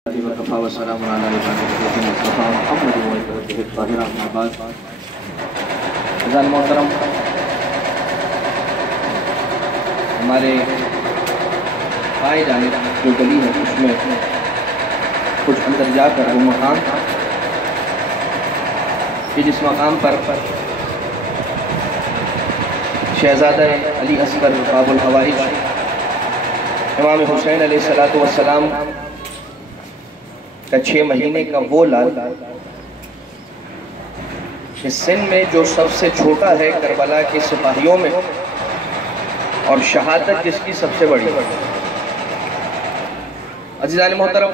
मोहतरम, हमारे बाएं जानिब जो गली है उसमें कुछ अंदर जाकर वो मकाम कि जिस मकाम पर शहज़ादा अली असगर बाबुल हवाइज इमाम हुसैन अलैहिस्सलातु वस्सलाम का 6 महीने का वो लाल इस सिन में जो सबसे छोटा है करबला के सिपाहियों में और शहादत जिसकी सबसे बड़ी। अज़ीज़ान मोहतरम,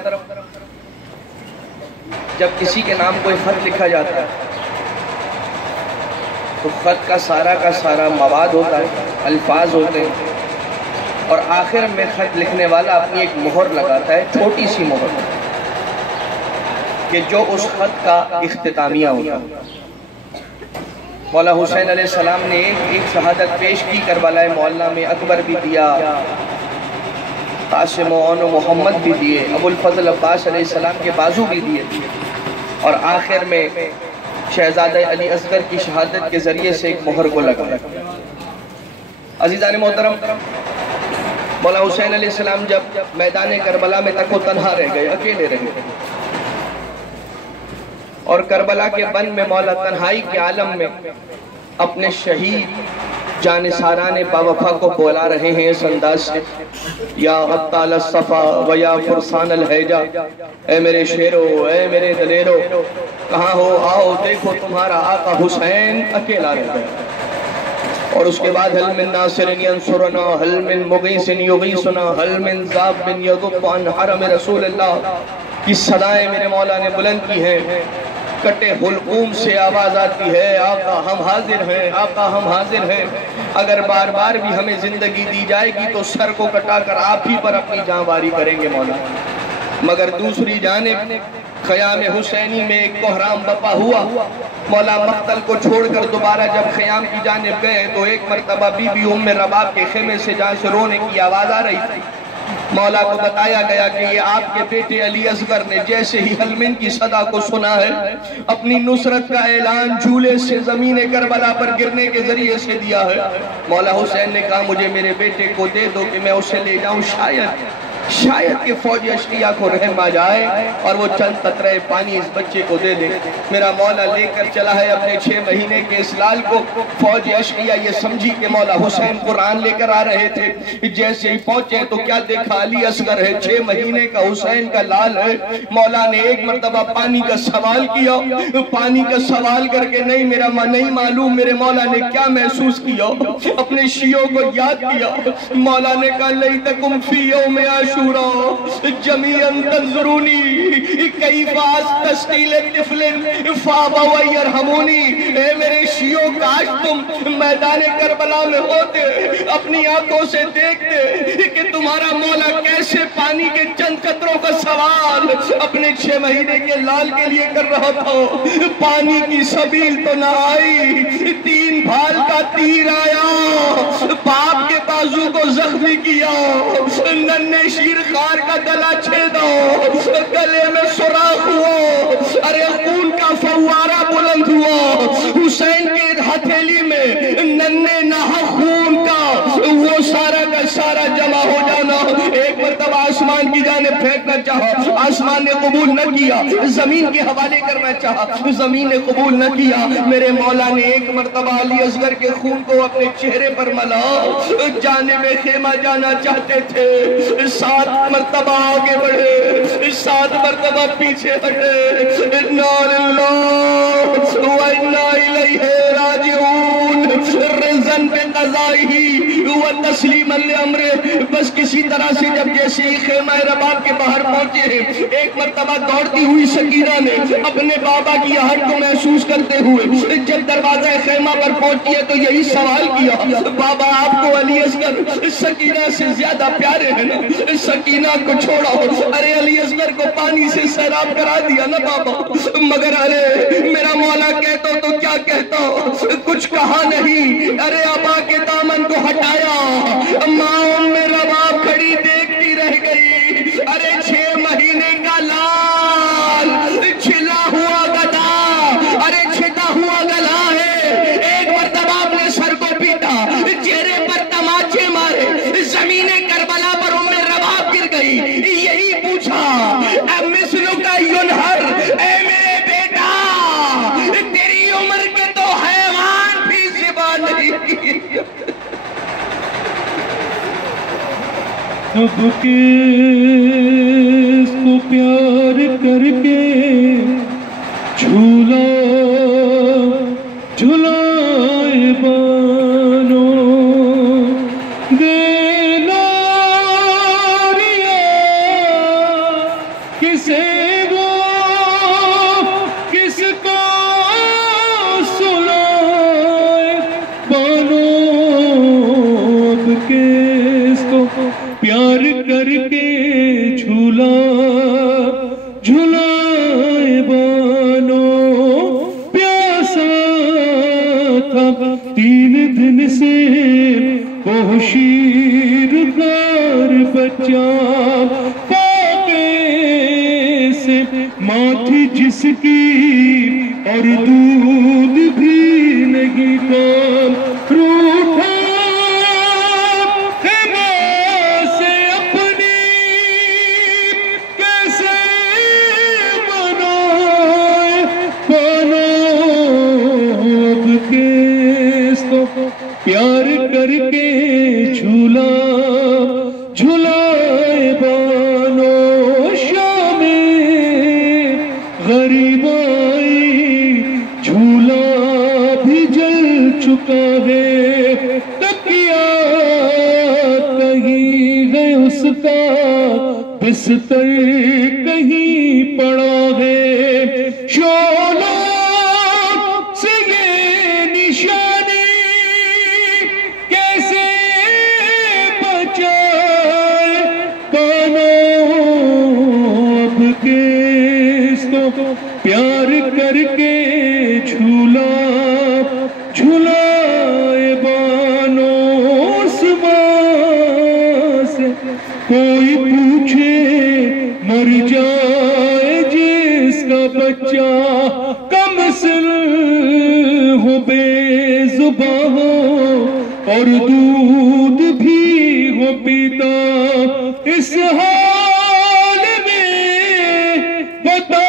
जब किसी के नाम कोई ख़त लिखा जाता है तो ख़त का सारा मवाद होता है, अल्फाज होते हैं और आखिर में ख़त लिखने वाला अपनी एक मोहर लगाता है, छोटी सी मोहर, कि जो उस ख़त का इख्तितामिया होता है। मौला हुसैन अलैहिस्सलाम ने एक शहादत पेश की, करबला मौला में अकबर भी दिया, कासिम और मोहम्मद भी दिए, अबुल फजल अब्बास अलैहिस्सलाम के बाजू भी दिए और आखिर में शहज़ादा अली असगर की शहादत के ज़रिए से एक मोहर को लगा। अज़ीज़ान मोहतरम, मौला हुसैन अलैहिस्सलाम जब मैदान करबला में तको तन्हा रह गए, अकेले रह गए और करबला के बन में मौला तन्हाई के आलम में अपने शहीद जानिसारान बावफा को बोला रहे हैं इस अंदाज से, या अत्ताल सफ़ा व या फुरसान अलहैजा, ए मेरे शेरो, ए मेरे दलेरो, कहाँ हो, आओ देखो तुम्हारा आका हुसैन अकेला रह गया। और उसके बाद हल मिन नासिरिन यंसुरना, हल मिन मुगीसिन युगीसुना, हल मिन ज़ाबिन यदुफ़्फ़ु अन हरम रसूलिल्लाह की सदाएं मेरे मौला ने बुलंद की हैं। कटे हुलकूम से आवाज़ आती है, आका हम हाजिर हैं, आका हम हाजिर हैं। अगर बार बार भी हमें ज़िंदगी दी जाएगी तो सर को कटाकर आप ही पर अपनी जाँवारी करेंगे मौला। मगर दूसरी जानिब ख़याम हुसैनी में एक कोहराम बपा हुआ। मौला मख्तल को छोड़कर दोबारा जब ख़याम की जानिब गए तो एक मरतबा बीबी उम्मे रबाब के खेमे से जहाँ से रोने की आवाज़ आ रही थी। मौला को बताया गया कि ये आपके बेटे अली असगर ने जैसे ही हलमिन की सदा को सुना है, अपनी नुसरत का ऐलान झूले से ज़मीन करबला पर गिरने के जरिए से दिया है। मौला हुसैन ने कहा मुझे मेरे बेटे को दे दो कि मैं उसे ले जाऊं, शायद कि फौज अश्किया को रहम आ जाए और वो चंद कतरे पानी इस बच्चे को दे दे। मेरा मौला लेकर चला है अपने 6 महीने के इस लाल को। फौज अश्किया ये समझी कि मौला हुसैन कुरान लेकर आ रहे थे। जैसे ही पहुंचे तो क्या देखा, अली असगर है, 6 महीने का हुसैन का लाल है। मौला ने एक मरतबा पानी का सवाल किया, पानी का सवाल करके नहीं मालूम मेरे मौला ने क्या महसूस किया। अपने शियों को याद किया। मौला ने कहा लैतकुम फी यौम आशूरा जमीअन तंज़ुरूनी कैफ़ अस्तस्क़ील तिफ़लिन फ़अबवा यरहमूनी। ए मेरे शियो, काश तुम मैदान करबला में होते, अपनी आंखों से देखते कि तुम्हारा मौला कैसे पानी के चंद कतरों का सवाल अपने 6 महीने के लाल के लिए कर रहा था। पानी की सबील तो न आई, 3 भाल का तीर आया, बाप के बाजू को जख्मी किया, नन्हे शीर खार का गला छेदा, गले में सुराख हुआ, अरे खून का फव्वारा बुलंद हुआ। हुसैन के हथेली में नन्हे नहा खून का वो सारा का सारा जमा हो जाना। एक मरतबा आसमान की जाने फेंकना चाहा, आसमान ने कबूल न किया। जमीन के हवाले करना चाहा, जमीन ने कबूल न किया। मेरे मौला ने एक मरतबा अली असगर के खून को अपने चेहरे पर मला। जाने में खेमा जाना चाहते थे, 7 मरतबा आगे बढ़े, 7 मरतबा पीछे हटे। इन्ना लिल्लाहि व इन्ना इलैहि राजिऊन, रिज़न बिक़ज़ाइही व तस्लीमन लिअम्रिह। बस किसी तरह से जब जैसे ही खेमा रबाब के बाहर पहुंचे, एक मरतबा दौड़ती हुई सकीना ने अपने बाबा की आहट को महसूस करते हुए जब दरवाजा खेमा पर पहुंची है तो यही सवाल किया, बाबा आपको अली असगर सकीना से ज्यादा प्यारे है ना? सकीना को छोड़ा, अरे अली असगर को पानी से सैराब करा दिया ना बाबा। मगर अरे मेरा मौला कहता तो क्या कहता, कुछ कहा नहीं। अरे अबा के दामन को हटाया, माँ में रबाब खड़ी देखती रह गई। अरे 6 महीने का लाल अब किसको प्यार करके झूला झुलाए बानो देलोरिया किसे वो किसको सुनाए बानो अब किसको प्यार करके झूला झुलाए बानो प्यासा था 3 दिन से होशीरदार बच्चा पाके से माथी जिसकी और दूध भी नहीं काम रूठा है मां से अपनी कैसे मनाए बानो अब किसको प्यार करके झूला झुलाए बानो शामे गरीब आई झूला भी जल चुका है तकिया कहीं है उसका बिस्तर कहीं पड़ा है शोलों से ये निशानी कैसे बचाए बानो अब किसको प्यार करके झूला झुलाए बानो से कोई पूछे मर जाए जिसका बच्चा कमसिल हो बेजुबां हो और दूध भी हो पीता इस हाल में बता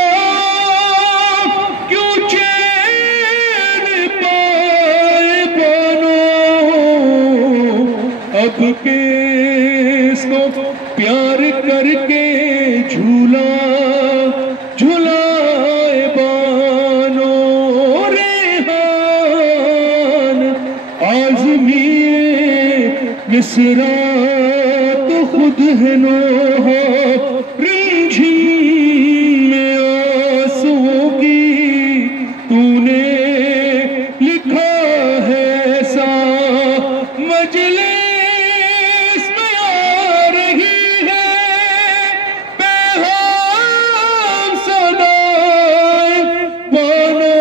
क्यों चैन पाए बानो अब किसको प्यार करके झूला झुलाए बानो रेहान आज़मिए मिसरा तो खुद है नोहा रिमझिम में आंसुओं की तूने लिखा है ऐसा मजलिस में आ रही है बेहाम सदाए बानो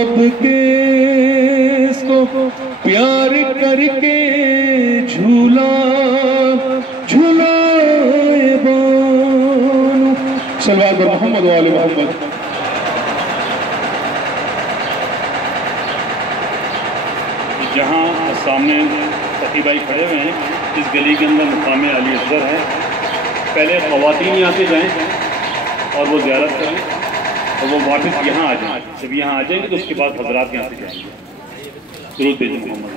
अब किसको प्यार करके झूला झुलाए बानो सल्लल्लाहु अलैहि मोहम्मद वाले मोहम्मद। जहाँ सामने सखी भाई खड़े हुए हैं इस गली के अंदर मुकाम अली असगर है। पहले ख़वातीन यहाँ से जाएँ और वो ज़ियारत करें और वो वापस यहाँ आ जाएँ। जब यहाँ आ जाएंगे तो उसके बाद हज़रात यहाँ से जाएंगे। दुरूद भेजें मोहम्मद।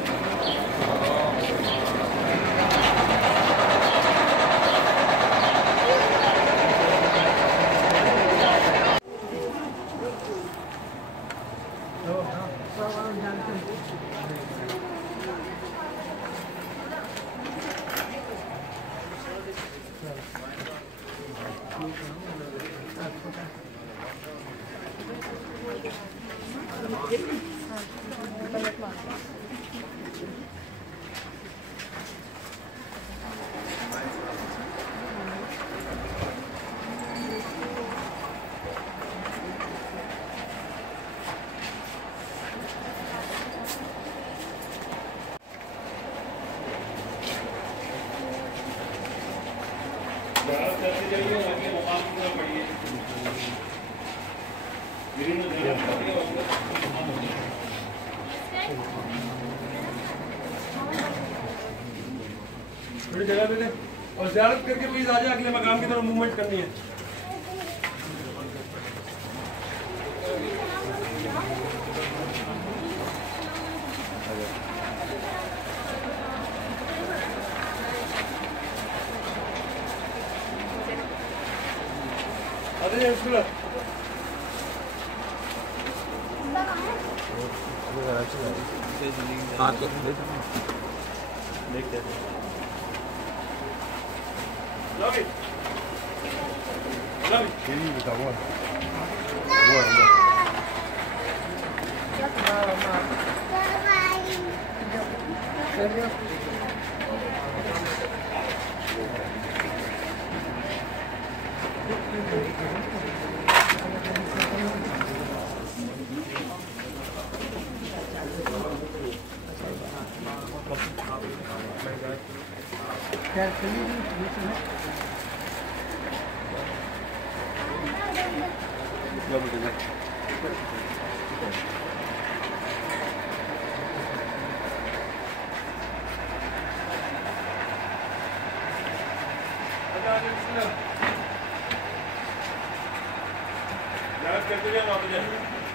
थोड़ी जगह दे दे और ज़ियारत करके प्लीज आ जाए, अगले मकाम की तरफ मूवमेंट करनी है।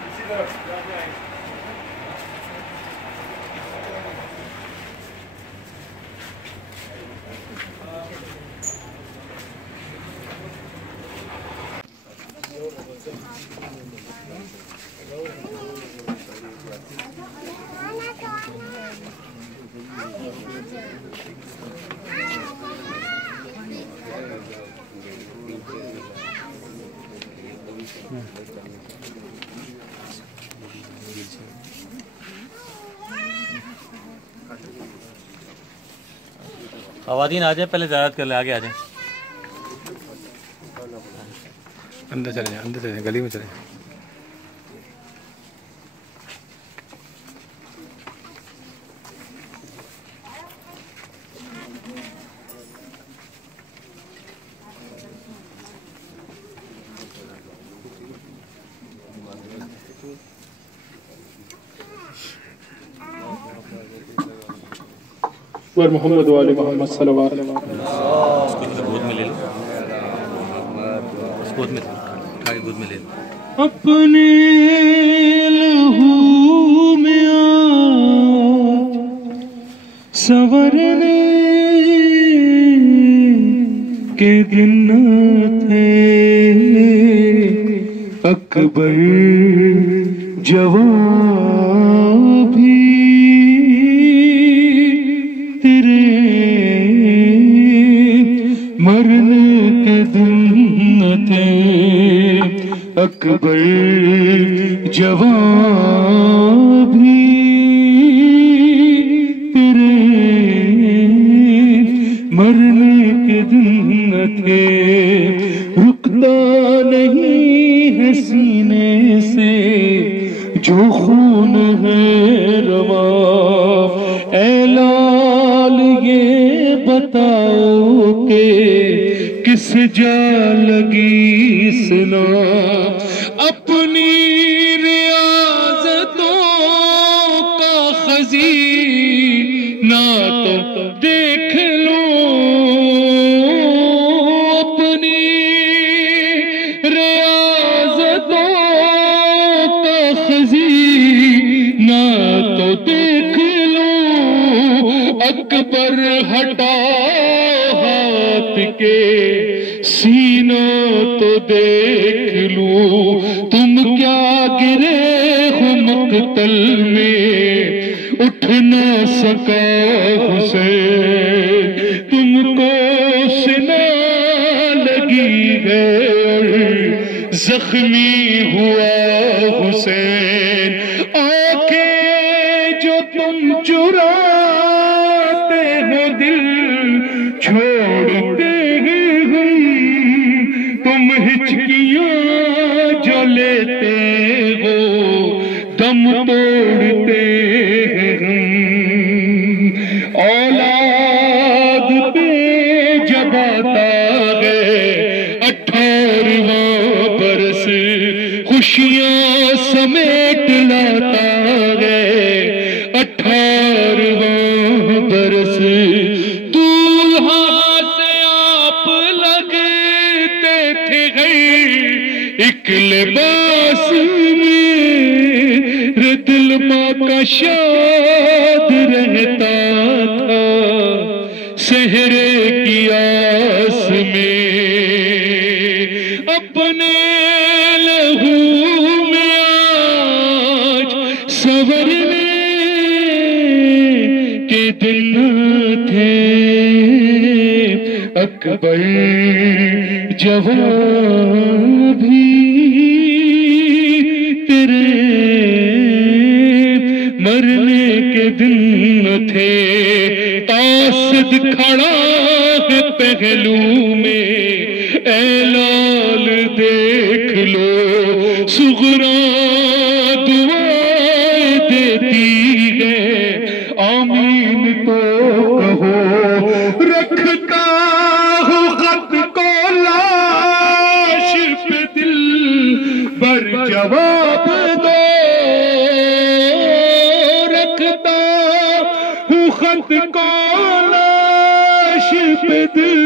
इसी तरफ खवातीन आ जाए, पहले ज़ियारत कर ले, आगे आ जाए। अंदर चले जाए, अंदर चले जाए, गली में चले जाए। वर मोहम्मद वाले मोहम्मद सल्लल्लाहु अलैहि वसल्लम। गोद में ले लो, उस गोद में आगे गोद में ले लो। अपने लहू में आज संवरने के दिन थे, अकबर जवान भी तेरे मरने के दिन थे, अकबर जवान भी तेरे मरने के दिन थे। रुकता नहीं है सीने से जो खून है रवा, ऐ लाल ये बताओ के किस जा लगी सुना, अपनी रियाजतों का खजीना तो देख लो, अपनी रियाजतों का खजीना तो देख लो, अकबर हटा हाथ के सीना तो देख लूं, तुम क्या गिरे हो मकतल में उठ न सका हुसैन, तुमको सिना लगी है जख्मी हुआ हुसैन, आंखें जो तुम चुराते हो दिल छोड़ते तुम हिचकियां जो लेते हो दम तोड़ते हम, औलाद पे जब आता है 18वां बरस खुशियां समेट लाता है 18वां बरस, दूल्हा से आप लगते थे एक लिबास में, दिल माँ का शाद रहता था सहरे की आस में, अपने अकबर जवान भी तेरे मरने के दिन थे, कासिद खड़ा है पहलू में, ऐ लाल देख लो सुगरा दुआएं देती है, आमीन तो कहो। रखता हूँ खत को लाश पे दिल पर जवाब दो, रखता हूँ खत को लाश पे दिल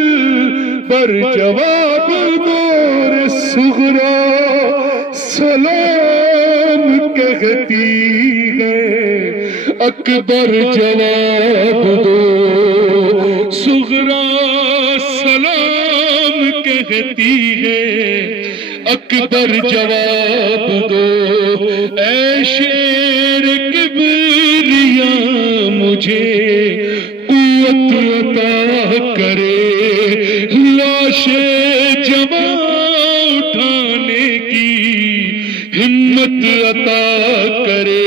पर जवाब दो। सुगरा सलाम कहती है, अकबर जवाब दो। सुगरा सलाम कहती है, अकबर जवाब दो। ऐ शेर किबरिया मुझे कुव्वत अता करे, लाशे जमा उठाने की हिम्मत अता करे।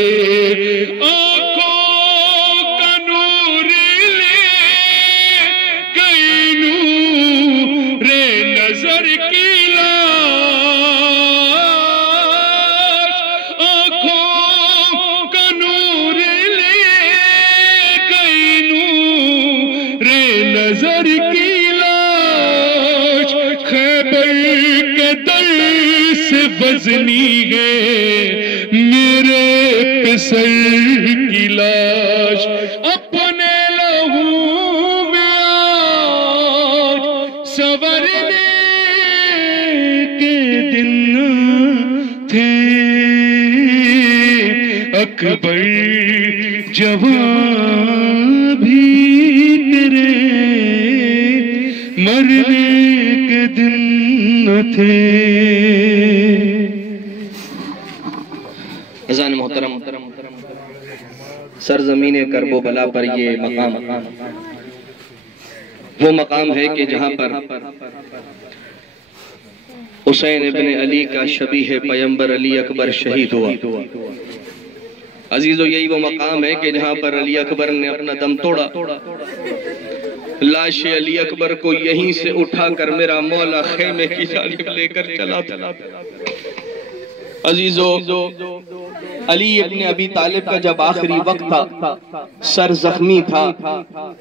आंखों का नूर ले गई नूरे नजर की लाश, आंखों का नूर ले गई नूरे नजर की लाश। खैबर के दर से वजनी है मेरे पिसर की लाश, अपने लहू में आज संवरने के दिन थे। अकबर जवान भी तेरे मरने के दिन थे। अज़ान मोहतरम, सरजमीने करबो बला पर ये मकाम वो मकाम है कि जहाँ पर हुसैन इब्न अली का शबीह पैगंबर अली अकबर शहीद हुआ। अजीजो, यही वो मकाम है कि जहाँ पर अली अकबर ने अपना दम तोड़ा। लाश अली अकबर को यहीं से उठाकर मेरा मौला खेमे की जानिब लेकर चला। अजीजो, अली इब्न अबी तालिब का जब आखिरी वक्त था, सर जख्मी था,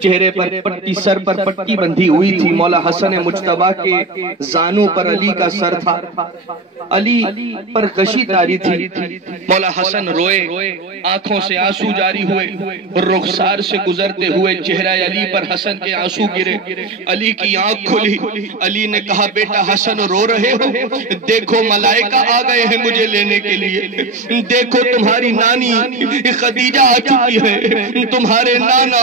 चेहरे पर पट्टी, सर पर पट्टी बंधी हुई थी। मौला हसन मुज्तबा के जानू पर अली का सर था, अली पर गशी तारी थी। मौला हसन रोए, आंखों से आंसू जारी हुए, रुखसार से गुजरते हुए चेहरा अली पर हसन के आंसू गिरे। अली की आंख खुली, अली ने कहा, बेटा हसन रो रहे हो? देखो मलाइका आ गए हैं मुझे लेने के लिए। देखो तुम्हारी नानी खदीजा आ चुकी है, तुम्हारे नाना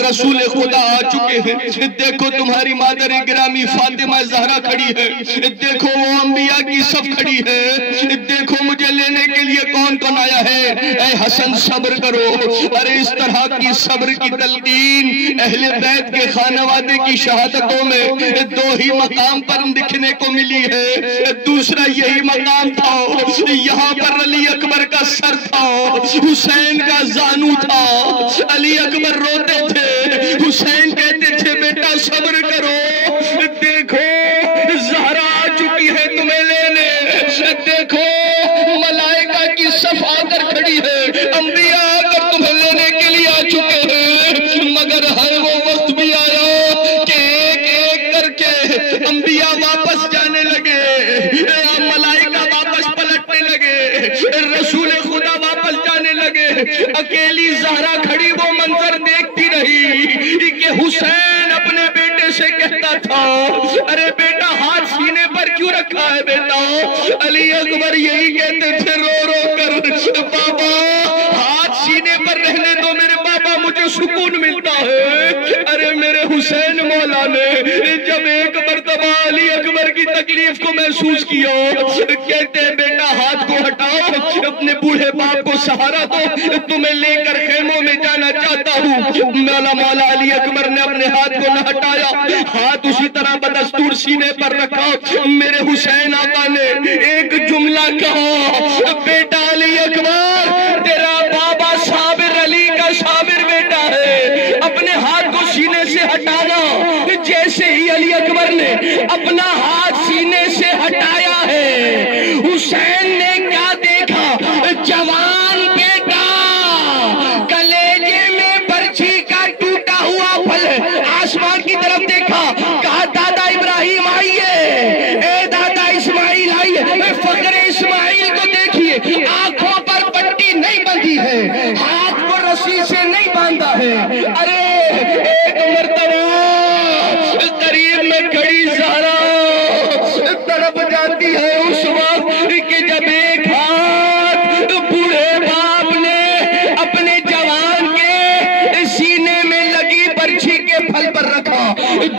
रसूल खुदा आ चुके हैं। देखो तुम्हारी मादर गिरामी फातिमा ज़हरा खड़ी है, देखो वो अंबिया की सब खड़ी है, देखो मुझे लेने के लिए कौन कौन आया है। ऐ हसन सब्र करो। अरे इस तरह की सब्र की तलकीन अहले बैत के खानवादे की शहादतों में दो ही मकाम पर दिखने को मिली है। दूसरा यही मकाम था, यहाँ पर अली अकबर का सर था, हुसैन का जानू था। अली अकबर रोते थे, हुसैन कहते थे बेटा सब्र करो, देखो ज़हरा आ चुकी है तुम्हें लेने, देखो मलाइका की सफ आकर खड़ी है, अंबिया आकर तुम्हें लेने के लिए आ चुके हैं। मगर हर वो वक्त भी आया कि एक एक करके अंबिया वापस जाने लगे, मलाइका वापस पलटने लगे, रसूल खुदा वापस जाने लगे। अकेली ज़हरा खड़ी वो मंजर देखती रही कि हुसैन अपने बेटे से कहता था, अरे बेटा हाथ सीने पर क्यों रखा है बेटा? अली अकबर यही कहते थे रो रो कर, बाबा हाथ सीने पर रहने दो मेरे बाबा, मुझे सुकून मिलता है। अरे मेरे हुसैन मौला ने जब एक मर्तबा अली अकबर की तकलीफ को महसूस किया। कहते हैं बेटा हाथ को हटाओ, अपने बूढ़े बाप को सहारा दो, तुम्हें लेकर खेमों में जाना चाहता हूँ। मौला अली अकबर ने अपने हाथ को न हटाया, हाथ उसी तरह बदस्तूर सीने पर रखा। मेरे हुसैन आका ने एक जुमला कहा, बेटा अली अकबर तेरा बाबा साबिर अली का साबिर बेटा है, अपने हाथ को सीने से हटाना। जैसे ही अली अकबर ने अपना हाथ सीने से हटाया है, हुसैन ने क्या देखा, जवान बेटा कलेजे में बर्छी का टूटा हुआ फल आसमान की तरफ देखा, कहा दादा इब्राहिम आइए, ए दादा इस्माइल आइए। फखरे इस्माइल को देखिए, आंखों पर पट्टी नहीं बंधी है, हाथ को रस्सी से नहीं बांधा है। अरे एक मर्तबा करीब में खड़ी ज़हरा तड़प जाती है उस वक्त कि जब एक हाथ बूढ़े बाप ने अपने जवान के सीने में लगी बर्छी के फल पर रखा,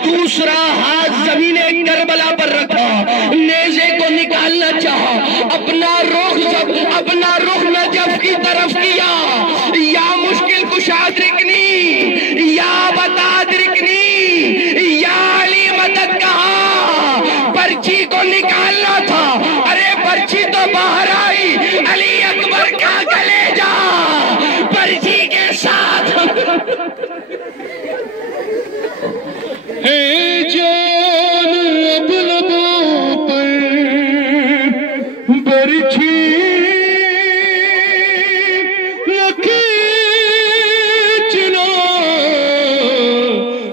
दूसरा हाथ ज़मीने करबला पर रखा, नेज़े को निकालना चाहा, अपना रुख नजफ की तरफ किया। या मुश्किल कुशाद रिकनी, या बता रिकनी, या अली मदद कहा, पर्ची को निकालना था। अरे पर्ची तो बाहर आई, अली अकबर का कलेजा पर्ची के साथ। है जान अब लबों पर बरछी रखे चुना,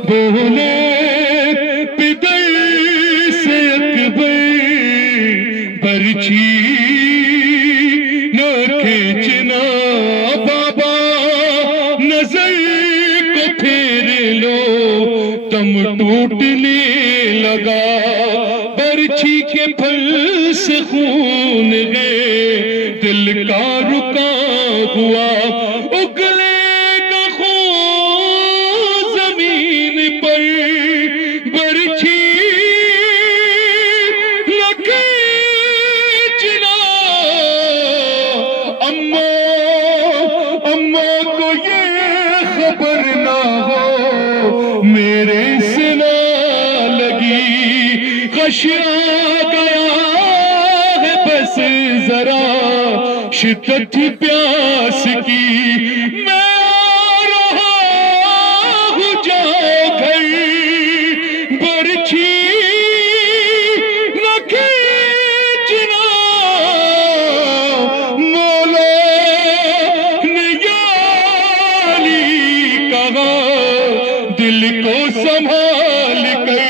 बोले पिदर से अकबर बरछी न खींचना। बाबा नजर को फेर लो, दम टूटने लगा, बर्छी के फल से खून गए, दिल का रुका हुआ उगलेगा खून जमीन पर, बर्छी न खींचना। अम्मा अम्मा को ये खबर ना हो मेरे से ना लगी, खशिया गया है बस जरा शिद्दत प्यास की, मैं आ रहा हूँ जाओ घर, बर्छी न खींचना। मौला ने या अली कहा, दिल को संभाल कर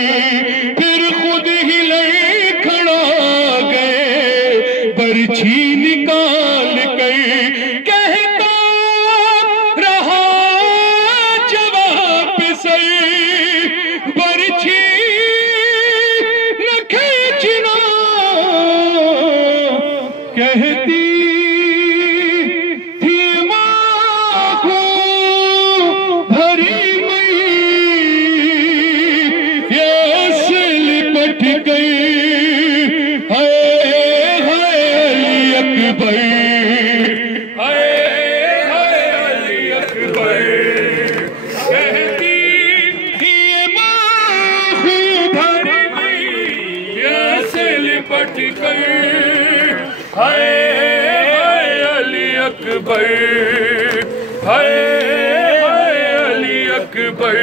फिर खुद ही लड़ खड़ा गए, बर्छी निकाल कर कहता रहा जवाब से, बर्छी न खींचना। कहती थी माँ को भरी लिपट गई, हाय हाय अली अकबर, हाय हाय अली अकबर। कहती ये माँ भरी ऐसे लिपट गई, हाय हाय अली अकबर, हाय हाय अली अकबर।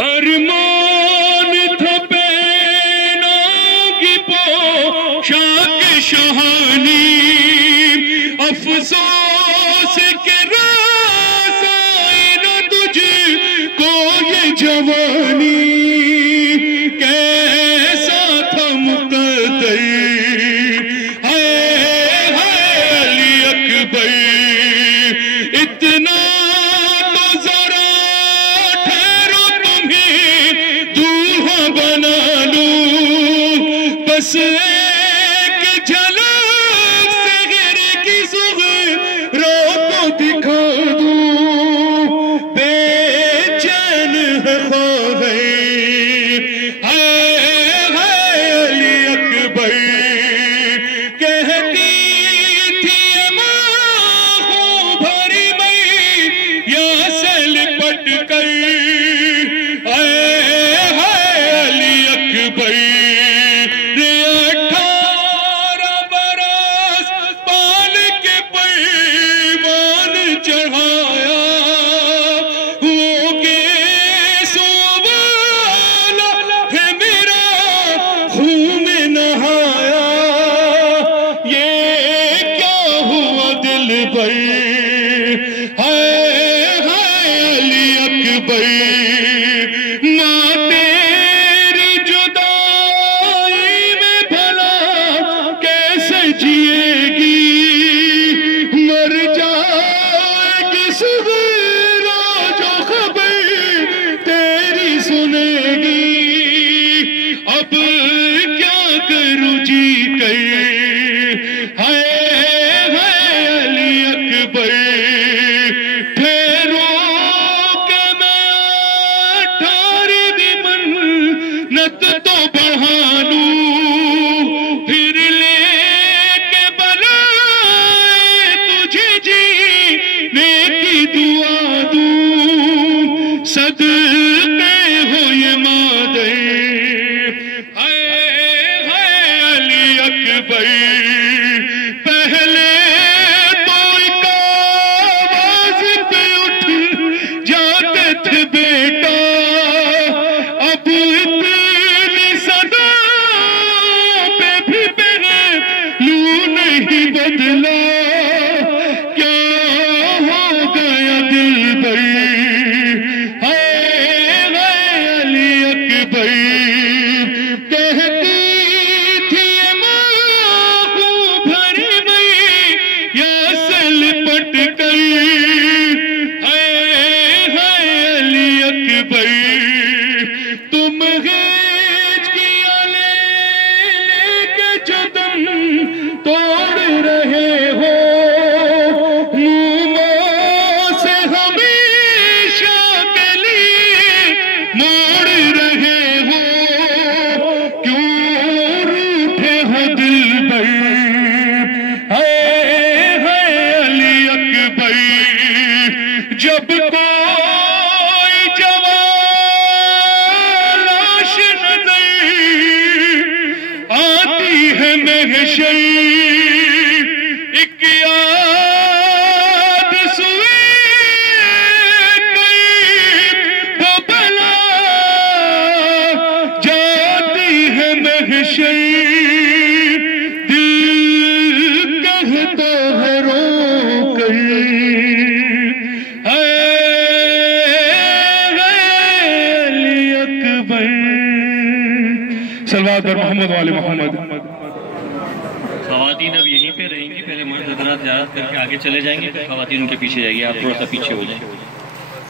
अरमान था पैनागी पोशाक शहानी, अफसोस के रास आए न तुझको ये जवानी, कैसा था मुक़द्दर, हाय हाय अली अकबर। इतना तो जरा ठहरो, तुम्हें दूल्हा बना लूं, बस एक झलक सग़ीर की ज़ुहरा को दिखा दूं, बेचैन है ख्वाहिश, हाय हाय अकबर कहती थी माँ भरी मैया से लिपट कर अली अकबर रे 18 बरस पाल के परवान चढ़ाया वो के सोवाला है मेरा खून में नहाया ये क्या हुआ दिल पर अली अकबर माँ तेरी जुदाई में भला कैसे जिएगी मर जाएगी सवेरा जो खबर तेरी सुनेगी अब क्या करूं जी कर अली अकबर ठहरो के मैं 18वीं मन्नत तो बढ़ा लूं फिर लेके बुलाए तुझे जीने की दुआ दूं सदके हो ये मादर अली अकबर पहले तो एक आवाज पे उठ जाते थे बेटा अब इतनी सदा पे भी पहलू नहीं बदला क्या हो गया दिल पर अली अकबर कहती थी माँ भरी मैया से लिपट कर अली अकबर तुम हेज किया लेके जदम तोड़ रहे हो मुँह से हमेशा के लिए मोड़ रहे हो क्यों रूठे हो दिल पर अली अकबर जब कोई जवान लाश नजर आती है महशर एक याद सुए वो बला जाती है महशर दिल कहता है रो कर अली अकबर सल्लल्लाहु अलैहि मोहम्मद वाले मोहम्मद खवातीन अब यहीं पे रहेंगी, पहले मर्द हजरात ज़ियारत करके आगे चले जाएंगे, फिर खवातीन उनके पीछे जाएगी, आप थोड़ा सा पीछे हो जाएं।